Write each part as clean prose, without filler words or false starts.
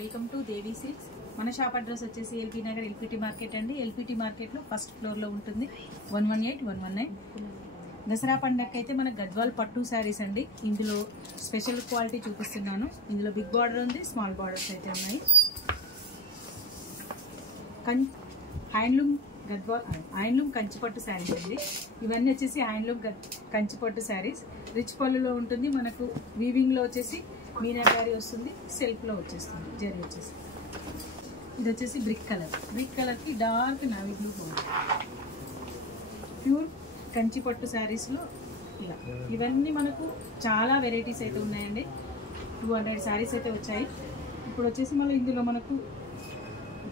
Welcome to Devi silks. మన shop address వచ్చేసి LB Nagar LPT market అండి. ఎల్పిటి మార్కెట్లో ఫస్ట్ ఫ్లోర్లో ఉంటుంది. 118 119. దసరా పండగకి అయితే మన గద్వాల్ పట్టు శారీస్ అండి. ఇందులో స్పెషల్ క్వాలిటీ చూపిస్తున్నాను. ఇందులో బిగ్ బార్డర్ ఉంది, స్మాల్ బార్డర్స్ అయితే ఉన్నాయి. హ్యాండ్లూమ్ కంచిపట్టు శారీస్ అండి. ఇవన్నీ వచ్చేసి హ్యాండ్లూమ్ కంచిపట్టు శారీస్. రిచ్ పళ్ళులో ఉంటుంది. మనకు వీవింగ్లో వచ్చేసి మీనాకారి వస్తుంది, సెల్ఫ్లో వచ్చేస్తుంది, జరీ వచ్చేసి. ఇది వచ్చేసి బ్రిక్ కలర్కి dark navy blue border. Pure కంచిపట్టు శారీస్లో ఇలా ఇవన్నీ మనకు చాలా వెరైటీస్ అయితే ఉన్నాయండి. 200 శారీస్ అయితే వచ్చాయి. ఇప్పుడు వచ్చేసి మళ్ళీ ఇందులో మనకు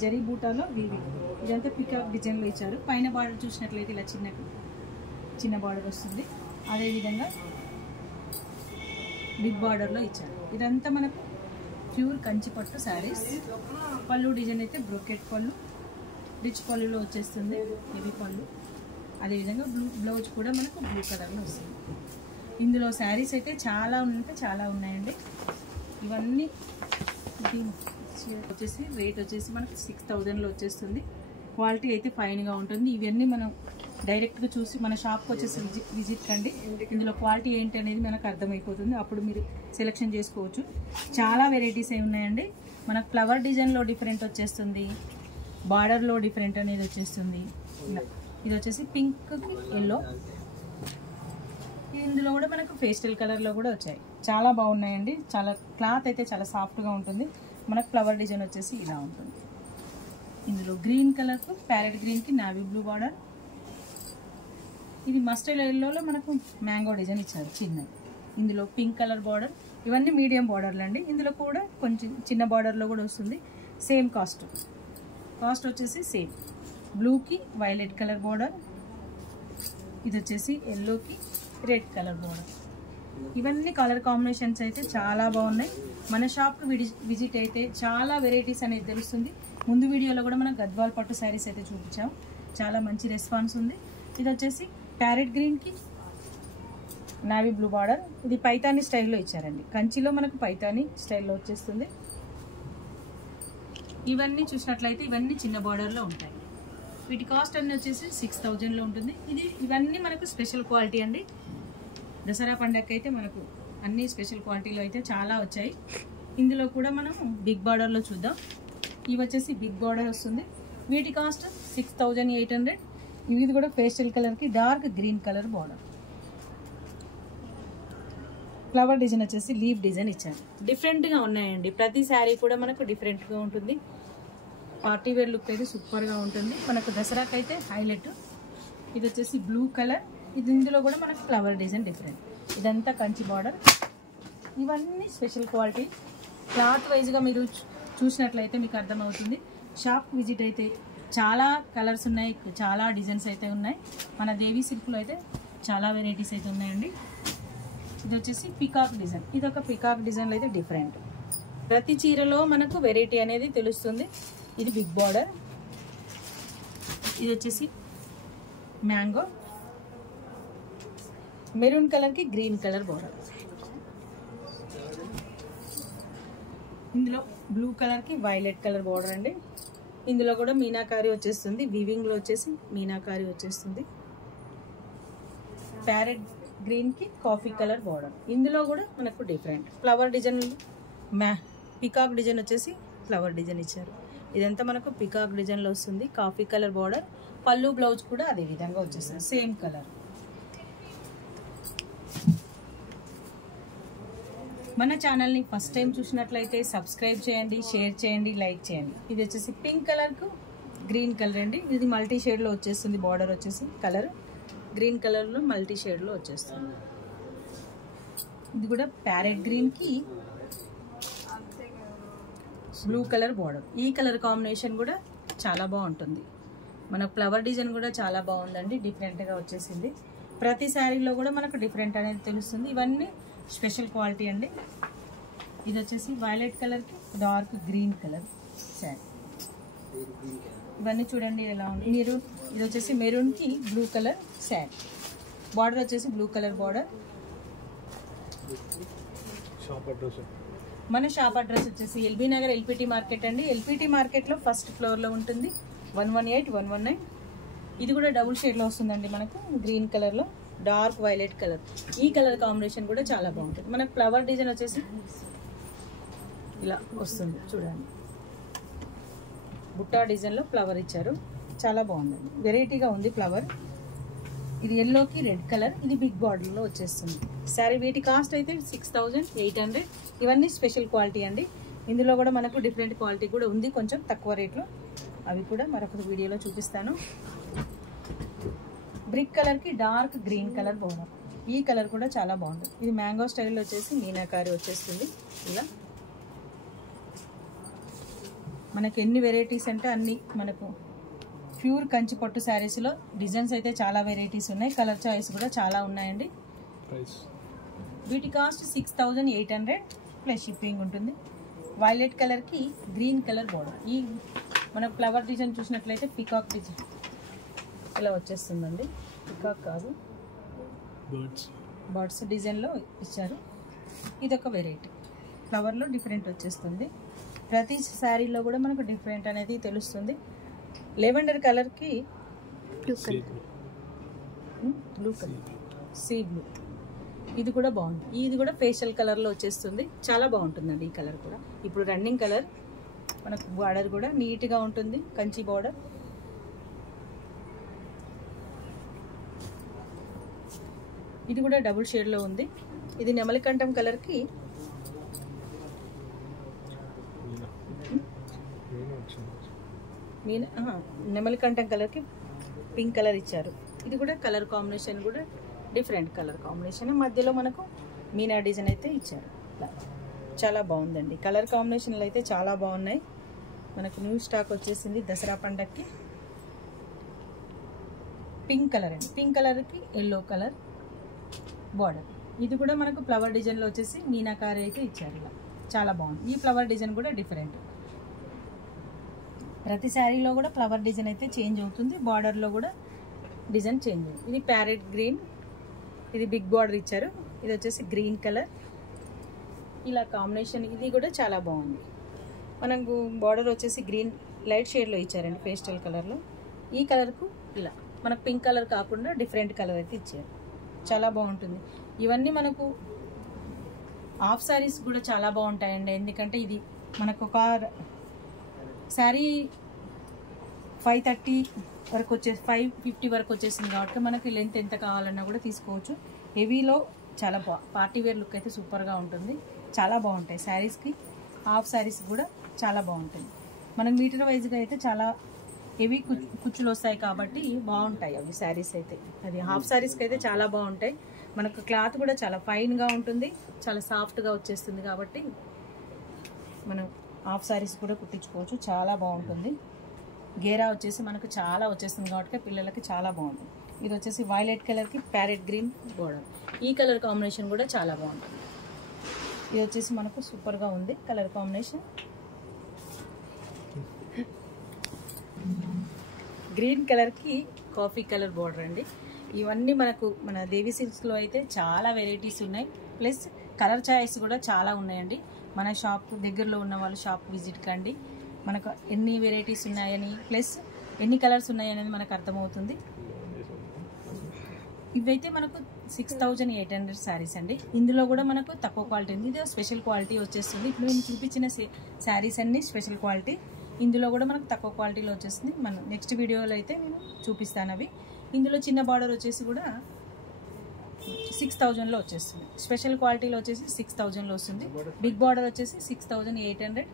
జరీ బూటాలో వీవింగ్, ఇదంతా పికాక్ డిజైన్లో ఇచ్చారు. పైన బార్డర్ చూసినట్లయితే ఇలా చిన్న బార్డర్ వస్తుంది. అదేవిధంగా బిగ్ బార్డర్లో ఇచ్చారు. ఇదంతా మనకు ప్యూర్ కంచిపట్టు శారీస్. పళ్ళు డిజైన్ అయితే బ్రోకెట్ పళ్ళు, రిచ్ పళ్ళులో వచ్చేస్తుంది, హెవీ పళ్ళు. అదేవిధంగా బ్లౌజ్ కూడా మనకు బ్లూ కలర్లో వస్తుంది. ఇందులో శారీస్ అయితే చాలా ఉన్నాయండి. ఇవన్నీ వచ్చేసి రేట్ వచ్చేసి మనకు 6000లో వచ్చేస్తుంది. క్వాలిటీ అయితే ఫైన్గా ఉంటుంది. ఇవన్నీ మనం డైరెక్ట్గా చూసి మన షాప్కి వచ్చేసి విజిట్ కండి. ఇందులో క్వాలిటీ ఏంటి అనేది మనకు అర్థమైపోతుంది. అప్పుడు మీరు సెలెక్షన్ చేసుకోవచ్చు. చాలా వెరైటీస్ అయి ఉన్నాయండి. మనకు ఫ్లవర్ డిజైన్లో డిఫరెంట్ వచ్చేస్తుంది, బార్డర్లో డిఫరెంట్ అనేది వచ్చేస్తుంది. ఇది వచ్చేసి పింక్కి ఎల్లో. ఇందులో కూడా మనకు పేస్టల్ కలర్లో కూడా వచ్చాయి. చాలా బాగున్నాయండి. చాలా క్లాత్ అయితే చాలా సాఫ్ట్గా ఉంటుంది. మనకు ఫ్లవర్ డిజైన్ వచ్చేసి ఇలా ఉంటుంది. ఇందులో గ్రీన్ కలర్కు ప్యారెట్ గ్రీన్కి నావీ బ్లూ బార్డర్. ఇది మస్టర్డ్ ఎల్లోలో మనకు మ్యాంగో డిజైన్ ఇచ్చారు చిన్నది. ఇందులో పింక్ కలర్ బార్డర్. ఇవన్నీ మీడియం బార్డర్లు అండి. ఇందులో కూడా కొంచెం చిన్న బార్డర్లో కూడా వస్తుంది. సేమ్ కాస్ట్ వచ్చేసి సేమ్. బ్లూకి వైలెట్ కలర్ బార్డర్. ఇది వచ్చేసి ఎల్లోకి రెడ్ కలర్ బార్డర్. ఇవన్నీ కలర్ కాంబినేషన్స్ అయితే చాలా బాగున్నాయి. మన షాప్కి విజిట్ అయితే చాలా వెరైటీస్ అనేది తెలుస్తుంది. ముందు వీడియోలో కూడా మనం గద్వాల్ పట్టు శారీస్ అయితే చూపించాం. చాలా మంచి రెస్పాన్స్ ఉంది. ఇది వచ్చేసి ప్యారెట్ గ్రీన్కి నావీ బ్లూ బార్డర్. ఇది పైతానీ స్టైల్లో ఇచ్చారండి. కంచిలో మనకు పైతానీ స్టైల్లో వచ్చేస్తుంది. ఇవన్నీ చూసినట్లయితే ఇవన్నీ చిన్న బార్డర్లో ఉంటాయి. వీటి కాస్ట్ అన్నీ వచ్చేసి 6000లో ఉంటుంది. ఇవన్నీ మనకు స్పెషల్ క్వాలిటీ అండి. దసరా పండగకి అయితే మనకు అన్ని స్పెషల్ క్వాలిటీలో అయితే చాలా వచ్చాయి. ఇందులో కూడా మనం బిగ్ బార్డర్లో చూద్దాం. ఇవి వచ్చేసి బిగ్ బార్డర్ వస్తుంది. వీటి కాస్ట్ 6800. ఇది కూడా పేస్టల్ కలర్కి dark green colour border. Flower design వచ్చేసి లీవ్ డిజైన్ ఇచ్చారు. డిఫరెంట్గా ఉన్నాయండి. ప్రతి శారీ కూడా మనకు డిఫరెంట్గా ఉంటుంది. పార్టీ వేర్ లుక్ అయితే సూపర్గా ఉంటుంది. మనకు దసరాకి అయితే హైలైట్. ఇది వచ్చేసి బ్లూ కలర్. ఇందులో కూడా మనకు ఫ్లవర్ డిజైన్ డిఫరెంట్. ఇదంతా కంచి బార్డర్. ఇవన్నీ స్పెషల్ క్వాలిటీ. క్లాత్ వైజ్గా మీరు చూసినట్లయితే మీకు అర్థమవుతుంది. షాప్ విజిట్ అయితే చాలా కలర్స్ ఉన్నాయి, చాలా డిజైన్స్ అయితే ఉన్నాయి. మన దేవి సిల్క్లో అయితే చాలా వెరైటీస్ అయితే ఉన్నాయండి. ఇది వచ్చేసి పికాక్ డిజైన్. ఇది ఒక పికాక్ డిజైన్లో అయితే డిఫరెంట్. ప్రతి చీరలో మనకు వెరైటీ అనేది తెలుస్తుంది. ఇది బిగ్ బార్డర్. ఇది వచ్చేసి మ్యాంగో, మెరూన్ కలర్కి గ్రీన్ కలర్ బార్డర్. ఇందులో బ్లూ కలర్కి వైలెట్ కలర్ బార్డర్ అండి. ఇందులో కూడా మీనాకారి వచ్చేస్తుంది. వీవింగ్లో వచ్చేసి మీనాకారి వచ్చేస్తుంది. ప్యారెట్ గ్రీన్కి కాఫీ కలర్ బార్డర్. ఇందులో కూడా మనకు different flower design. Peacock design వచ్చేసి ఫ్లవర్ డిజైన్ ఇచ్చారు. ఇదంతా మనకు పికాక్ డిజైన్లో వస్తుంది. Coffee colour border. పళ్ళు బ్లౌజ్ కూడా అదే విధంగా వచ్చేస్తుంది, సేమ్ కలర్. మన ఛానల్ని ఫస్ట్ టైం చూసినట్లయితే సబ్స్క్రైబ్ చేయండి, షేర్ చేయండి, లైక్ చేయండి. ఇది వచ్చేసి పింక్ కలర్కు గ్రీన్ కలర్ అండి. ఇది మల్టీ షేడ్లో వచ్చేస్తుంది. బార్డర్ వచ్చేసి కలర్ గ్రీన్ కలర్లో మల్టీ షేడ్లో వచ్చేస్తుంది. ఇది కూడా ప్యారెట్ గ్రీన్కి బ్లూ కలర్ బార్డర్. ఈ కలర్ కాంబినేషన్ కూడా చాలా బాగుంటుంది. మన ఫ్లవర్ డిజైన్ కూడా చాలా బాగుందండి. డిఫరెంట్గా వచ్చేసింది. ప్రతి శారీలో కూడా మనకు డిఫరెంట్ అనేది తెలుస్తుంది. ఇవన్నీ స్పెషల్ క్వాలిటీ అండి. ఇది వచ్చేసి వైలెట్ కలర్కి డార్క్ గ్రీన్ కలర్ శారీ. ఇవన్నీ చూడండి ఎలా ఉంది. ఇది వచ్చేసి మెరూన్కి బ్లూ కలర్ శారీ. బార్డర్ వచ్చేసి బ్లూ కలర్ బార్డర్. మన షాప్ అడ్రస్ వచ్చేసి ఎల్బీ నగర్ ఎల్పిటి మార్కెట్ అండి. ఎల్పిటి మార్కెట్లో ఫస్ట్ ఫ్లోర్లో ఉంటుంది 118 119. ఇది కూడా డబుల్ షేడ్లో వస్తుందండి మనకు, గ్రీన్ కలర్లో డార్క్ వైలెట్ కలర్. ఈ కలర్ కాంబినేషన్ కూడా చాలా బాగుంటుంది. మనకు ఫ్లవర్ డిజైన్ వచ్చేసి ఇలా వస్తుంది చూడండి, బుట్టా డిజైన్లో ఫ్లవర్ ఇచ్చారు, చాలా బాగుందండి. వెరైటీగా ఉంది ఫ్లవర్. ఇది ఎల్లోకి రెడ్ కలర్, ఇది బిగ్ బార్డర్లో వచ్చేస్తుంది శారీ. వీటి కాస్ట్ అయితే 6800. ఇవన్నీ స్పెషల్ క్వాలిటీ అండి. ఇందులో కూడా మనకు డిఫరెంట్ క్వాలిటీ కూడా ఉంది కొంచెం తక్కువ రేట్లో, అవి కూడా మరొక వీడియోలో చూపిస్తాను. బ్రిక్ కలర్కి డార్క్ గ్రీన్ కలర్ బోర్డర్, ఈ కలర్ కూడా చాలా బాగుంటుంది. ఇది మ్యాంగో స్టైల్లో వచ్చేసి మీనాకారి వచ్చేస్తుంది. ఇలా మనకు ఎన్ని వెరైటీస్ అంటే అన్ని మనకు ప్యూర్ కంచి పట్టు శారీస్లో డిజైన్స్ అయితే చాలా వెరైటీస్ ఉన్నాయి, కలర్ చాయిస్ కూడా చాలా ఉన్నాయండి. వీటి కాస్ట్ 6800 ప్లస్ షిప్పింగ్ ఉంటుంది. వైలెట్ కలర్కి గ్రీన్ కలర్ బోర్డర్. ఈ మన ఫ్లవర్ డిజైన్ చూసినట్లయితే పికాక్ డిజైన్ ఇలా వచ్చేస్తుందండి. పికాక్ కాదు, బర్డ్స్ డిజైన్లో ఇచ్చారు. ఇదొక వెరైటీ ఫ్లవర్లో డిఫరెంట్ వచ్చేస్తుంది. ప్రతి శారీలో కూడా మనకు డిఫరెంట్ అనేది తెలుస్తుంది. లెవెండర్ కలర్కి బ్లూ కలర్, సీ బ్లూ, ఇది కూడా బాగుంది. ఇది కూడా ఫేషియల్ కలర్లో వచ్చేస్తుంది, చాలా బాగుంటుందండి. ఈ కలర్ కూడా ఇప్పుడు రన్నింగ్ కలర్. మనకు బార్డర్ కూడా నీట్గా ఉంటుంది, కంచి బార్డర్. ఇది కూడా డబుల్ షేడ్లో ఉంది. ఇది నెమలికంఠం కలర్కి నెమలికంఠం కలర్కి పింక్ కలర్ ఇచ్చారు. ఇది కూడా కలర్ కాంబినేషన్ కూడా డిఫరెంట్ కలర్ కాంబినేషన్. మధ్యలో మనకు మీనా డిజైన్ అయితే ఇచ్చారు. చాలా బాగుందండి. కలర్ కాంబినేషన్లు అయితే చాలా బాగున్నాయి. మనకు న్యూ స్టాక్ వచ్చేసింది దసరా పండగకి. పింక్ కలర్ అండి, పింక్ కలర్కి ఎల్లో కలర్ బార్డర్. ఇది కూడా మనకు ఫ్లవర్ డిజైన్లో వచ్చేసి మీనాకారి అయితే ఇచ్చారు. ఇలా చాలా బాగుంది. ఈ ఫ్లవర్ డిజైన్ కూడా డిఫరెంట్. ప్రతి శారీలో కూడా ఫ్లవర్ డిజైన్ అయితే చేంజ్ అవుతుంది, బార్డర్లో కూడా డిజైన్ చేంజ్ అవుతుంది. ఇది ప్యారెట్ గ్రీన్, ఇది బిగ్ బార్డర్ ఇచ్చారు. ఇది వచ్చేసి గ్రీన్ కలర్, ఇలా కాంబినేషన్. ఇది కూడా చాలా బాగుంది. మనకు బార్డర్ వచ్చేసి గ్రీన్ లైట్ షేడ్లో ఇచ్చారండి, పేస్టల్ కలర్లో. ఈ కలర్కు ఇలా మనకు పింక్ కలర్ కాకుండా డిఫరెంట్ కలర్ అయితే ఇచ్చారు, చాలా బాగుంటుంది. ఇవన్నీ మనకు హాఫ్ శారీస్ కూడా చాలా బాగుంటాయండి. ఎందుకంటే ఇది మనకు ఒక శారీ 530 వరకు వచ్చేసి 550 వరకు వచ్చేసింది కాబట్టి మనకి లెంత్ ఎంత కావాలన్నా కూడా తీసుకోవచ్చు. హెవీలో చాలా పార్టీ వేర్ లుక్ అయితే సూపర్గా ఉంటుంది, చాలా బాగుంటాయి. శారీస్కి హాఫ్ శారీస్ కూడా చాలా బాగుంటుంది. మనకు మీటర్ వైజ్గా అయితే చాలా హెవీ కుచ్చులు వస్తాయి కాబట్టి బాగుంటాయి అవి శారీస్ అయితే. అది హాఫ్ శారీస్కి అయితే చాలా బాగుంటాయి. మనకు క్లాత్ కూడా చాలా ఫైన్గా ఉంటుంది, చాలా సాఫ్ట్గా వచ్చేస్తుంది కాబట్టి మనం హాఫ్ శారీస్ కూడా కుట్టించుకోవచ్చు, చాలా బాగుంటుంది. గేరా వచ్చేసి మనకు చాలా వచ్చేస్తుంది కాబట్టి పిల్లలకి చాలా బాగుంటుంది. ఇది వచ్చేసి వైలెట్ కలర్కి ప్యారెట్ గ్రీన్ బోర్డర్. ఈ కలర్ కాంబినేషన్ కూడా చాలా బాగుంటుంది. ఇది వచ్చేసి మనకు సూపర్గా ఉంది కలర్ కాంబినేషన్. గ్రీన్ కలర్కి కాఫీ కలర్ బోర్డర్ అండి. ఇవన్నీ మనకు మన దేవి సిల్క్స్లో అయితే చాలా వెరైటీస్ ఉన్నాయి, ప్లస్ కలర్ చాయిస్ కూడా చాలా ఉన్నాయండి. మన షాప్ దగ్గరలో ఉన్న వాళ్ళు షాప్ విజిట్ కండి, మనకు ఎన్ని వెరైటీస్ ఉన్నాయని ప్లస్ ఎన్ని కలర్స్ ఉన్నాయనేది మనకు అర్థమవుతుంది. ఇవైతే మనకు 6800 శారీస్ అండి. ఇందులో కూడా మనకు తక్కువ క్వాలిటీ ఉంది, ఇది స్పెషల్ క్వాలిటీ వచ్చేస్తుంది. ఇప్పుడు నేను చూపించిన శారీస్ అన్నీ స్పెషల్ క్వాలిటీ, ఇందులో కూడా మనకు తక్కువ క్వాలిటీలో వచ్చేస్తుంది. మనం నెక్స్ట్ వీడియోలో అయితే నేను చూపిస్తాను అవి. ఇందులో చిన్న బార్డర్ వచ్చేసి కూడా 6000లో వచ్చేస్తుంది. స్పెషల్ క్వాలిటీలో వచ్చేసి 6000లో వస్తుంది. బిగ్ బార్డర్ వచ్చేసి 6800.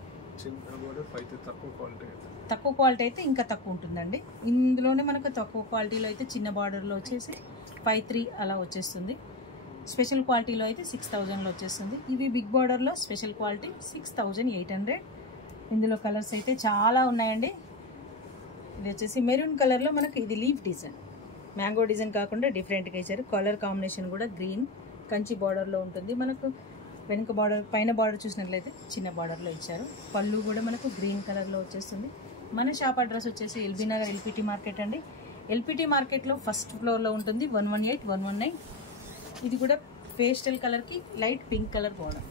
తక్కువ క్వాలిటీ అయితే ఇంకా తక్కువ ఉంటుందండి. ఇందులోనే మనకు తక్కువ క్వాలిటీలో అయితే చిన్న బార్డర్లో వచ్చేసి 53 అలా వచ్చేస్తుంది. స్పెషల్ క్వాలిటీలో అయితే 6000లో వచ్చేస్తుంది. ఇవి బిగ్ బార్డర్లో స్పెషల్ క్వాలిటీ 6800. ఇందులో కలర్స్ అయితే చాలా ఉన్నాయండి. ఇది వచ్చేసి మెరూన్ కలర్లో మనకు ఇది లీఫ్ డిజైన్, మ్యాంగో డిజైన్ కాకుండా డిఫరెంట్గా ఇచ్చారు. కలర్ కాంబినేషన్ కూడా గ్రీన్ కంచి బార్డర్లో ఉంటుంది. మనకు వెనుక బార్డర్ పైన బార్డర్ చూసినట్లయితే చిన్న బార్డర్లో ఇచ్చారు. పళ్ళు కూడా మనకు గ్రీన్ కలర్లో వచ్చేస్తుంది. మన షాప్ అడ్రస్ వచ్చేసి ఎల్బీ నగర్ ఎల్పిటి మార్కెట్ అండి. ఎల్పిటి మార్కెట్లో ఫస్ట్ ఫ్లోర్లో ఉంటుంది 118 119. ఇది కూడా పేస్టల్ కలర్కి లైట్ పింక్ కలర్ బార్డర్.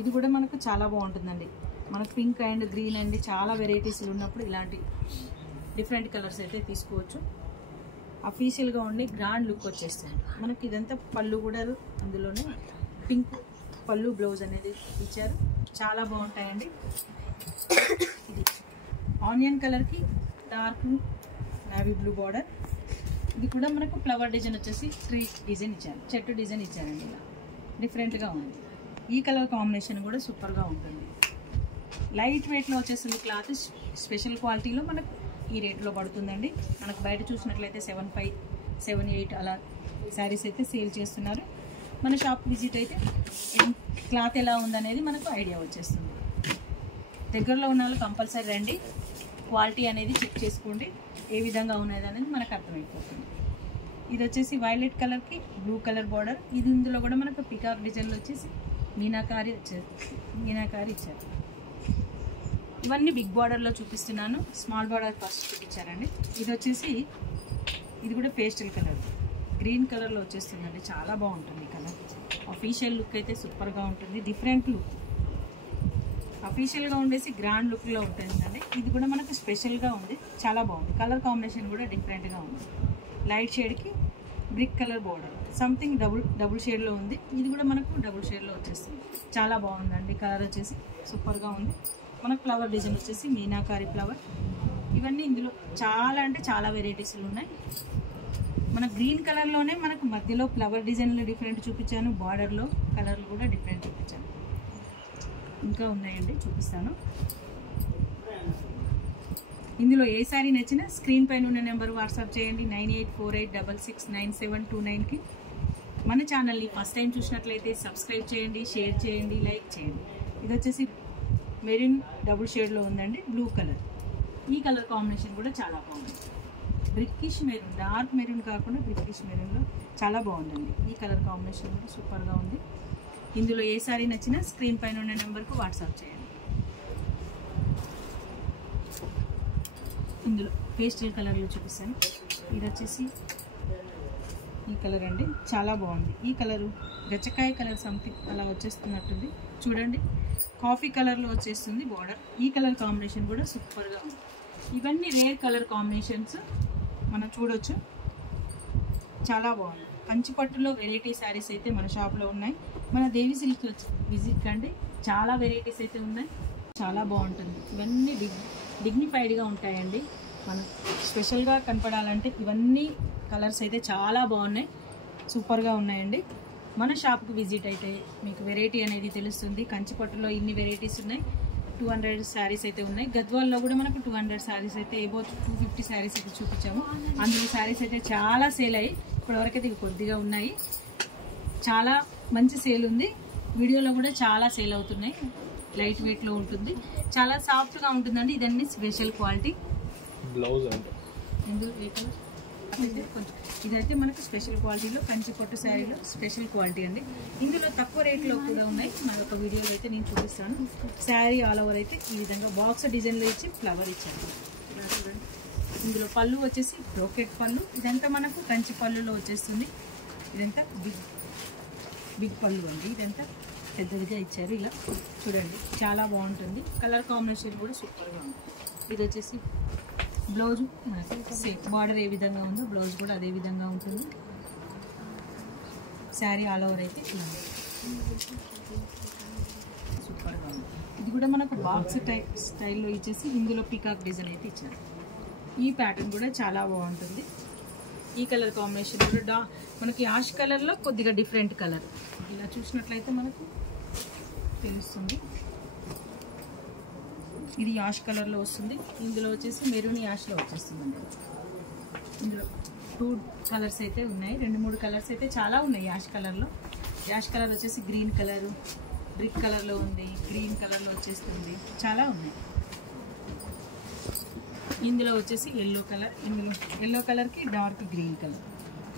ఇది కూడా మనకు చాలా బాగుంటుందండి. మనకు పింక్ అండ్ గ్రీన్ అండ్ చాలా వెరైటీస్లు ఉన్నప్పుడు ఇలాంటి డిఫరెంట్ కలర్స్ అయితే తీసుకోవచ్చు. అఫీషియల్గా ఉండి గ్రాండ్ లుక్ వచ్చేస్తుంది. మనకి ఇదంతా పళ్ళు కూడా అందులోనే పింక్ పళ్ళు బ్లౌజ్ అనేది ఇచ్చారు. చాలా బాగుంటాయండి. ఇది ఆనియన్ కలర్కి డార్క్ నావీ బ్లూ బార్డర్. ఇది కూడా మనకు ఫ్లవర్ డిజైన్ వచ్చేసి ట్రీ డిజైన్ ఇచ్చారు, చెట్టు డిజైన్ ఇచ్చారండి. ఇలా డిఫరెంట్గా ఉంది. ఈ కలర్ కాంబినేషన్ కూడా సూపర్గా ఉంటుంది. లైట్ వెయిట్లో వచ్చేస్తుంది క్లాత్. స్పెషల్ క్వాలిటీలో మనకు ఈ రేట్లో పడుతుందండి. మనకు బయట చూసినట్లయితే 7,500, 7,800 అలా శారీస్ అయితే సేల్ చేస్తున్నారు. మన షాప్ విజిట్ అయితే క్లాత్ ఎలా ఉందనేది మనకు ఐడియా వచ్చేస్తుంది. దగ్గరలో ఉన్న వాళ్ళు కంపల్సరీ రండి, క్వాలిటీ అనేది చెక్ చేసుకోండి, ఏ విధంగా ఉన్నది అనేది మనకు అర్థమైపోతుంది. ఇది వచ్చేసి వైలెట్ కలర్కి బ్లూ కలర్ బార్డర్. ఇది ఇందులో కూడా మనకు పికాక్ డిజైన్లో వచ్చేసి మీనాకారి ఇచ్చారు. ఇవన్నీ బిగ్ బార్డర్లో చూపిస్తున్నాను, స్మాల్ బార్డర్ ఫస్ట్ చూపించారండి. ఇది వచ్చేసి ఇది కూడా పేస్టల్ కలర్ గ్రీన్ కలర్లో వచ్చేస్తుందండి. చాలా బాగుంటుంది ఈ కలర్. అఫీషియల్ లుక్ అయితే సూపర్గా ఉంటుంది. డిఫరెంట్ లుక్ అఫీషియల్గా ఉండేసి గ్రాండ్ లుక్లో ఉంటుందండి. ఇది కూడా మనకు స్పెషల్గా ఉంది, చాలా బాగుంది. కలర్ కాంబినేషన్ కూడా డిఫరెంట్గా ఉంది. లైట్ షేడ్కి brick colour border, something double షేడ్లో ఉంది. ఇది కూడా మనకు డబుల్ షేడ్లో వచ్చేస్తుంది. చాలా బాగుందండి. కలర్ వచ్చేసి సూపర్గా ఉంది. మనకు ఫ్లవర్ డిజైన్ వచ్చేసి మీనాకారి ఫ్లవర్. ఇవన్నీ ఇందులో చాలా అంటే చాలా వెరైటీస్లు ఉన్నాయి. మన గ్రీన్ కలర్లోనే మనకు మధ్యలో ఫ్లవర్ డిజైన్లో డిఫరెంట్ చూపించాను, బార్డర్లో కలర్లు కూడా డిఫరెంట్ చూపించాను. ఇంకా ఉన్నాయండి, చూపిస్తాను. ఇందులో ఏ సారీ నచ్చినా స్క్రీన్ పైన ఉన్న నెంబర్ వాట్సాప్ చేయండి 9848669729కి. మన ఛానల్ని ఫస్ట్ టైం చూసినట్లయితే సబ్స్క్రైబ్ చేయండి, షేర్ చేయండి, లైక్ చేయండి. ఇది వచ్చేసి మెరూన్ డబుల్ షేడ్లో ఉందండి, బ్లూ కలర్. ఈ కలర్ కాంబినేషన్ కూడా చాలా బాగుంది. బ్రిక్కిష్ మెరూన్, డార్క్ మెరూన్ కాకుండా బ్రిక్కిష్ మెరూన్లో చాలా బాగుందండి. ఈ కలర్ కాంబినేషన్ కూడా సూపర్గా ఉంది. ఇందులో ఏ సారీ నచ్చినా స్క్రీన్ పైన ఉన్న నెంబర్కు వాట్సాప్ చేయండి. ఇందులో పేస్టల్ కలర్లో చూపిస్తాను. ఇది వచ్చేసి ఈ కలర్ అండి, చాలా బాగుంది. ఈ కలరు గచ్చకాయ కలర్ సంథింగ్ అలా వచ్చేస్తున్నట్టుంది. చూడండి, కాఫీ కలర్లో వచ్చేస్తుంది బార్డర్. ఈ కలర్ కాంబినేషన్ కూడా సూపర్గా ఉంది. ఇవన్నీ రేర్ కలర్ కాంబినేషన్స్ మనం చూడొచ్చు. చాలా బాగుంది. కంచిపట్టులో వెరైటీ శారీస్ అయితే మన షాప్లో ఉన్నాయి. మన దేవి సిల్క్ విజిట్ కండి, చాలా వెరైటీస్ అయితే ఉన్నాయి. చాలా బాగుంటుంది. ఇవన్నీ డిగ్నిఫైడ్గా ఉంటాయండి. మనం స్పెషల్గా కనపడాలంటే ఇవన్నీ కలర్స్ అయితే చాలా బాగున్నాయి, సూపర్గా ఉన్నాయండి. మన షాప్కి విజిట్ అయితే మీకు వెరైటీ అనేది తెలుస్తుంది. కంచిపట్టులో ఇన్ని వెరైటీస్ ఉన్నాయి. 200 శారీస్ అయితే ఉన్నాయి. గద్వాల్లో కూడా మనకు 200 శారీస్ అయితే ఏబో 250 శారీస్ అయితే చూపించాము. అందులో శారీస్ అయితే చాలా సేల్ అయ్యి ఇప్పటివరకైతే ఇవి కొద్దిగా ఉన్నాయి. చాలా మంచి సేల్ ఉంది. వీడియోలో కూడా చాలా సేల్ అవుతున్నాయి. లైట్ వెయిట్లో ఉంటుంది, చాలా సాఫ్ట్గా ఉంటుందండి. ఇదన్నీ స్పెషల్ క్వాలిటీ. బ్లౌజ్ ఇదైతే మనకు స్పెషల్ క్వాలిటీలో కంచిపట్టు శారీలో స్పెషల్ క్వాలిటీ అండి. ఇందులో తక్కువ రేట్లో కూడా ఉన్నాయి. మరొక వీడియోలో అయితే నేను చూపిస్తాను. శారీ ఆల్ ఓవర్ అయితే ఈ విధంగా బాక్స్ డిజైన్లో ఇచ్చి ఫ్లవర్ ఇచ్చారు. చూడండి, ఇందులో పళ్ళు వచ్చేసి బ్రోకెట్ పళ్ళు. ఇదంతా మనకు కంచి పళ్ళులో వచ్చేస్తుంది. ఇదంతా బిగ్ పళ్ళు అండి. ఇదంతా పెద్దదిగా ఇచ్చారు. ఇలా చూడండి, చాలా బాగుంటుంది. కలర్ కాంబినేషన్ కూడా సూపర్గా ఉంది. ఇది వచ్చేసి బ్లౌజ్ మనకి సేమ్ బార్డర్ ఏ విధంగా ఉందో బ్లౌజ్ కూడా అదే విధంగా ఉంటుంది. శారీ ఆల్ ఓవర్ అయితే ఇలా సూపర్గా ఉంది. ఇది కూడా మనకు బాక్స్ స్టైల్లో ఇచ్చేసి ఇందులో పికాక్ డిజైన్ అయితే ఇచ్చారు. ఈ ప్యాటర్న్ కూడా చాలా బాగుంటుంది. ఈ కలర్ కాంబినేషన్ కూడా మనకి యాష్ కలర్లో కొద్దిగా డిఫరెంట్ కలర్ ఇలా చూసినట్లయితే మనకు తెలుస్తుంది. ఇది యాష్ కలర్లో వస్తుంది. ఇందులో వచ్చేసి మెరూన్ యాష్లో వచ్చేస్తుందండి. ఇందులో 2 కలర్స్ అయితే ఉన్నాయి, 2-3 కలర్స్ అయితే చాలా ఉన్నాయి యాష్ కలర్లో. యాష్ కలర్ వచ్చేసి గ్రీన్ కలరు, బ్రిక్ కలర్లో ఉంది, గ్రీన్ కలర్లో వచ్చేస్తుంది, చాలా ఉన్నాయి. ఇందులో వచ్చేసి ఎల్లో కలర్, ఇందులో ఎల్లో కలర్కి డార్క్ గ్రీన్ కలర్.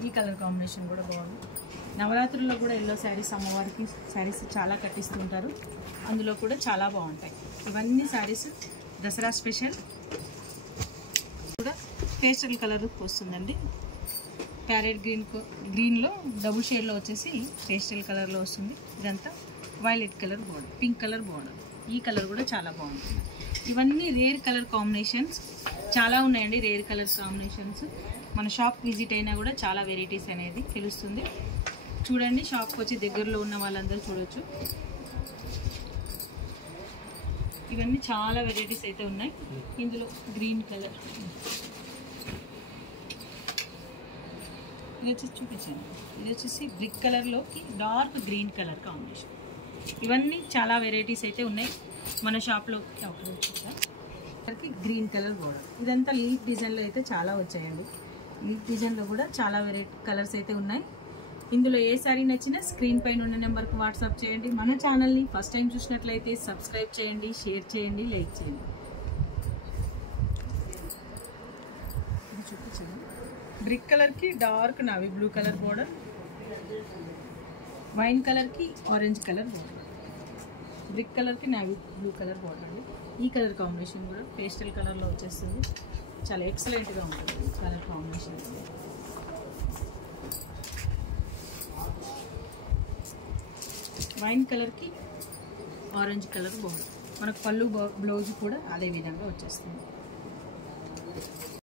ఈ కలర్ కాంబినేషన్ కూడా బాగుంది. నవరాత్రుల్లో కూడా ఎల్లో శారీస్ అమ్మవారికి శారీస్ చాలా కట్టిస్తుంటారు. అందులో కూడా చాలా బాగుంటాయి. ఇవన్నీ శారీస్ దసరా స్పెషల్. కూడా పేస్టల్ కలర్ వస్తుందండి. ప్యారెట్ గ్రీన్లో డబుల్ షేడ్లో వచ్చేసి పేస్టల్ కలర్లో వస్తుంది. ఇదంతా violet colour border, pink colour border. ఈ కలర్ కూడా చాలా బాగుంటుంది. ఇవన్నీ రేర్ కలర్ కాంబినేషన్స్ చాలా ఉన్నాయండి. రేర్ కలర్ కాంబినేషన్స్ మన షాప్ విజిట్ అయినా కూడా చాలా వెరైటీస్ అనేది తెలుస్తుంది. చూడండి, షాప్కి వచ్చి దగ్గరలో ఉన్న వాళ్ళందరూ చూడొచ్చు. ఇవన్నీ చాలా వెరైటీస్ అయితే ఉన్నాయి. ఇందులో గ్రీన్ కలర్, ఇది వచ్చేసి చూపించాను. ఇది వచ్చేసి బ్రిక్ కలర్లోకి డార్క్ గ్రీన్ కలర్ కాంబినేషన్. ఇవన్నీ చాలా వెరైటీస్ అయితే ఉన్నాయి మన షాప్లో. గ్రీన్ కలర్ బోర్డర్, ఇదంతా లీఫ్ డిజైన్లో అయితే చాలా వచ్చాయండి. లీఫ్ డిజైన్లో కూడా చాలా వెరైటీ కలర్స్ అయితే ఉన్నాయి. ఇందులో ఏ శారీ నచ్చినా స్క్రీన్ పైన ఉన్న నెంబర్కి వాట్సాప్ చేయండి. మన ఛానల్ని ఫస్ట్ టైం చూసినట్లయితే సబ్స్క్రైబ్ చేయండి, షేర్ చేయండి, లైక్ చేయండి. ఇది చూపించాను. బ్రిక్ కలర్కి dark navy blue colour border, wine కలర్కి ఆరెంజ్ కలర్ బోర్డర్, బ్రిక్ కలర్కి నావీ బ్లూ కలర్ బోర్డర్ అండి. ఈ కలర్ కాంబినేషన్ కూడా పేస్టల్ కలర్లో వచ్చేస్తుంది. చాలా ఎక్సలెంట్గా ఉంటుంది కలర్ కాంబినేషన్. వైన్ కలర్కి ఆరెంజ్ కలర్ బోర్డర్. మనకు పళ్ళు బ్లౌజ్ కూడా అదే విధంగా వచ్చేస్తుంది.